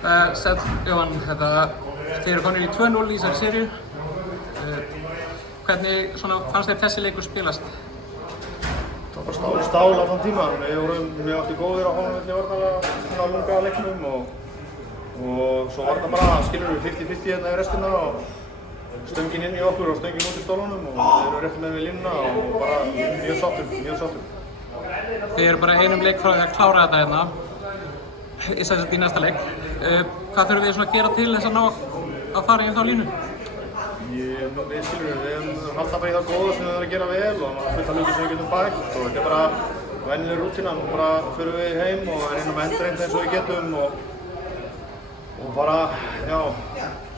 Sæll Jóhann, þið eru konir í 2-0 í þessari seríu. Hvernig fannst þér þessi leikur spilast? Það var stál í stál allan tíman. Við vorum mjög góðir á hálfvelli varnarlega svona lunga leiknum og svo var þetta bara, skilur við, 50-50 hérna í restina og stöngin inn í okkur og stöngin út í stólunum og við erum rétt með við línuna og bara mjög sáttur. Þið eru bara einum leik frá því að klára þetta hérna í næsta leik. Hvað þurfum við að gera til þess að ná að fara yfir þá línu? Við skilur við halda bara í það góða sem við erum að gera vel og fullt af hluti sem við getum bætt og þetta er bara venjuleg rútína. Nú bara förum við heim og reynum að endurheimta eins og við getum og bara, já,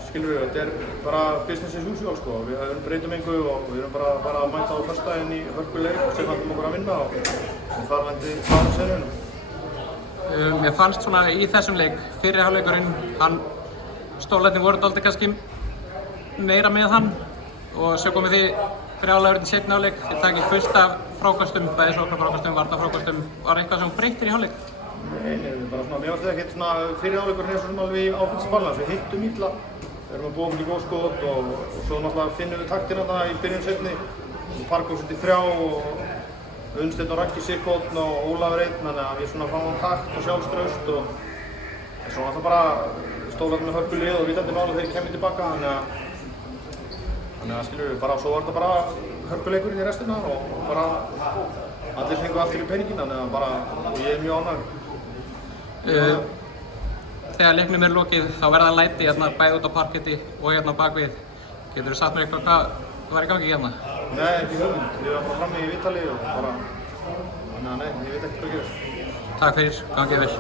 skilur við, þetta er bara business as usual sko. Við breytum engu og við erum bara að mæta á föstudaginn í hörkuleik sem við ætlum okkur að vinna og þar lendi klára senunum. Mér fannst í þessum leik, fyrri hálfleikurinn, stólarnir voru dálítið kannski meira með hann og svo komið þið fyrir hálfleikurinn seinni hálfleik, þið takið fullt af frákastum, bæði sóknarfrákastum, varnarfrákastum. Var eitthvað sem breyttir í hálfleik? Nei, bara mér fannst þetta ekkert fyrir hálfleikurinn eins og alveg í ákveðsbalans. Við hittum illa, við erum að búa okkur í góð skot og svo náttúrulega finnum við taktina það í byrjun seinni og Parkó setti 3 og Unnsteinn og Raggi sirkotn og Ólafur einn, þannig að við fáum takt og sjálfstraust og svo náttúrulega bara stólarnir með hörkulið og vitandi mál að þeir kemur tilbaka, þannig að skilur við bara, svo var þetta bara hörkuleikurinn í restina og bara allir fengu allt fyrir peninginn, þannig að bara, og ég er mjög ánægður. Þegar leiknum er lokið þá verða læti hérna bæði út á parketti og hérna bakvið. Geturðu sagt mér eitthvað hvað var í gangi hérna? Nei, ekki hugmynd. Ég var bara frammi í viðtali og bara, þannig að nei, ég veit ekkert hvað gerist. Takk fyrir, gangið vel.